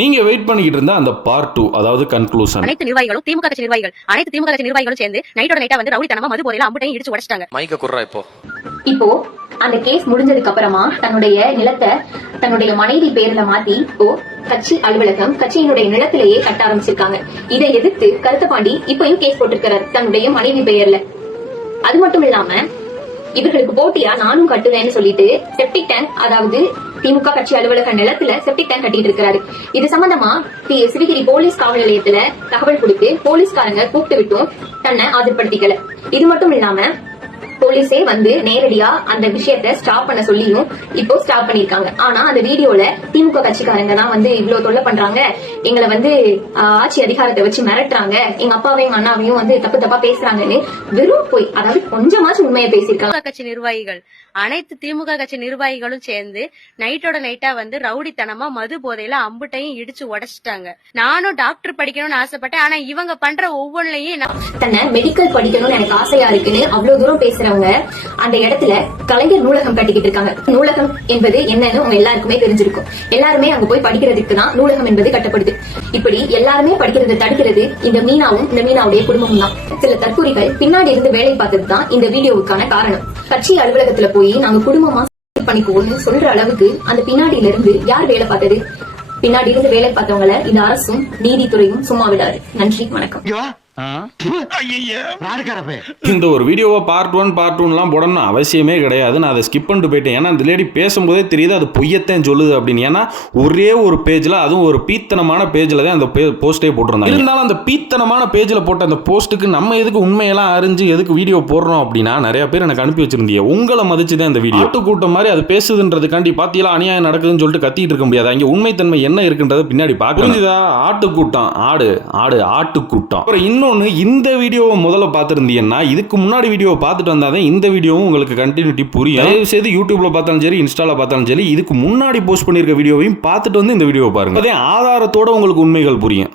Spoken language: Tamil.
நீங்க வெயிட் பண்ணிக்கிட்டு இருந்த அந்த பார்ட் 2, அதாவது கன்க்ளூஷன். அனைத்து நிர்வாகிகளும் திமுக கட்சி நிர்வாகிகளும் சேர்ந்து நைட்டா வந்து ரவுடித்தனமா மது போதையில அம்புட்டையும் இடிச்சு உடைச்சிட்டாங்க. மைக்க குர்றா இப்போ அந்த கேஸ் முடிஞ்சதுக்கு அப்புறமா தன்னுடைய நிலத்தை தன்னுடைய மனைவி பேர்ல மாத்தி இப்போ கட்சி அலுவலகம் கட்சியினுடைய நிலத்திலேயே கட்ட ஆரம்பிச்சிருக்காங்க. இதை எதிர்த்து கருத்தபாண்டி இப்பயும் கேஸ் போட்டிருக்கிறார் தன்னுடைய மனைவி பெயர்ல. அது மட்டும் இல்லாம இவர்களுக்கு போட்டியா நானும் கட்டுவேன்னு சொல்லிட்டு செப்டிக் டேங்க், அதாவது திமுக கட்சி அலுவலக நிலத்துல செப்டிக் டேங்க் கட்டிட்டு இருக்கிறாரு. இது சம்பந்தமா சிவகிரி போலீஸ் காவல் நிலையத்துல தகவல் கொடுத்து போலீஸ்காரங்க கூப்பிட்டு விட்டும் தன்னை ஆஜர்படுத்திக்கல. இது மட்டும் இல்லாம போலீஸே வந்து நேரடியா அந்த விஷயத்த ஸ்டாப் பண்ண சொல்லியும் இப்போ ஸ்டாப் பண்ணிருக்காங்க. ஆனா அந்த வீடியோல திமுக கட்சிக்காரங்க தான் வந்து இவ்வளவு தொல்லை பண்றாங்க, எங்களை வந்து ஆட்சி அதிகாரத்தை வச்சு மிரட்டுறாங்க, எங்க அப்பாவையும் அண்ணாவையும் வந்து தப்பு தப்பா பேசுறாங்கன்னு வெறும் போய், அதாவது கொஞ்சமாச்சும் உண்மையை பேசியிருக்காங்க. கட்சி நிர்வாகிகள் அனைத்து திமுக கட்சி நிர்வாகிகளும் சேர்ந்து நைட்டா வந்து ரவுடித்தனமா மது போதையில அம்புட்டையும் இடிச்சு உடைச்சிட்டாங்க. நானும் டாக்டர் படிக்கணும்னு ஆசைப்பட்டேன். ஆனா இவங்க பண்ற ஒவ்வொன்றையும் தன்னை மெடிக்கல் படிக்கணும்னு எனக்கு ஆசையா இருக்குன்னு அவ்வளவு தூரம் பேசுறவங்க அந்த இடத்துல கலைஞர் நூலகம் கட்டிக்கிட்டு இருக்காங்க. நூலகம் என்பது என்னன்னு உங்க எல்லாருக்குமே தெரிஞ்சிருக்கும். எல்லாருமே அங்க போய் படிக்கிறதுக்கு தான் நூலகம் என்பது கட்டப்படுது. இப்படி எல்லாருமே படிக்கிறதை தடுக்கிறது இந்த மீனாவும் இந்த மீனாவுடைய குடும்பமும் தான். சில தற்கூரிகள் பின்னாடி இருந்து வேலை பார்த்தது தான் இந்த வீடியோவுக்கான காரணம். கட்சி அலுவலகத்துல போய் நாங்க குடும்பமா பண்ணிக்குவோம்னு சொல்ற அளவுக்கு அந்த பின்னாடியில இருந்து யார் வேலை பார்த்தது? பின்னாடி இருந்து வேலை பார்த்தவங்களை இந்த அரசும் நீதித்துறையும் சும்மா விடாது. நன்றி, வணக்கம். இந்த ஒரு வீடியோவை பார்ட் 1 பார்ட் 2 போடணும்னு அவசியமே கிடையாது. நான் அதை ஸ்கிப் பண்ணிட்டு போயிட்டேன். ஏன்னா அந்த லேடி பேசும்போதே தெரியுது அது பொய்யத்தான் சொல்லுது அப்படின்னு. ஏன்னா ஒரே ஒரு பேஜில், அதுவும் ஒரு பீத்தனமான பேஜில் தான் அந்த போஸ்டே போட்டிருந்தாங்க. இருந்தாலும் அந்த பீத்தனமான பேஜில் போட்ட அந்த போஸ்ட்டுக்கு நம்ம எதுக்கு உண்மையெல்லாம் அறிஞ்சு எதுக்கு வீடியோ போடுறோம் அப்படின்னா, நிறைய பேர் எனக்கு அனுப்பி வச்சிருந்தீங்க. உங்களை மதிச்சு தான் இந்த வீடியோ. கூட்டம் மாதிரி அது பேசுதுன்றதுக்காண்டி பாத்தியெல்லாம் அநியாயம் நடக்குதுன்னு சொல்லிட்டு கத்திட்டு இருக்க முடியாது. அங்கே உண்மைத்தன்மை என்ன இருக்குன்றதை பின்னாடி பார்க்கணும். ஆட்டுக்கூட்டம், ஆட்டுக்கூட்டம். அப்புறம் இன்னொன்னு, இந்த வீடியோவை முதல்ல பார்த்துருந்தீங்கன்னா இதுக்கு முன்னாடி வீடியோவை பார்த்துட்டு வந்தாதான் இந்த வீடியோவும் உங்களுக்கு கண்டினியூட்டி புரியும். தயவு செய்து யூடியூப்ல பார்த்தாலும் சரி, இன்ஸ்டால பார்த்தாலும் சரி, இதுக்கு முன்னாடி போஸ்ட் பண்ணியிருக்க வீடியோவையும் பார்த்துட்டு வந்து இந்த வீடியோவை பாருங்க. அதே ஆதாரத்தோட உங்களுக்கு உண்மைகள் புரியும்.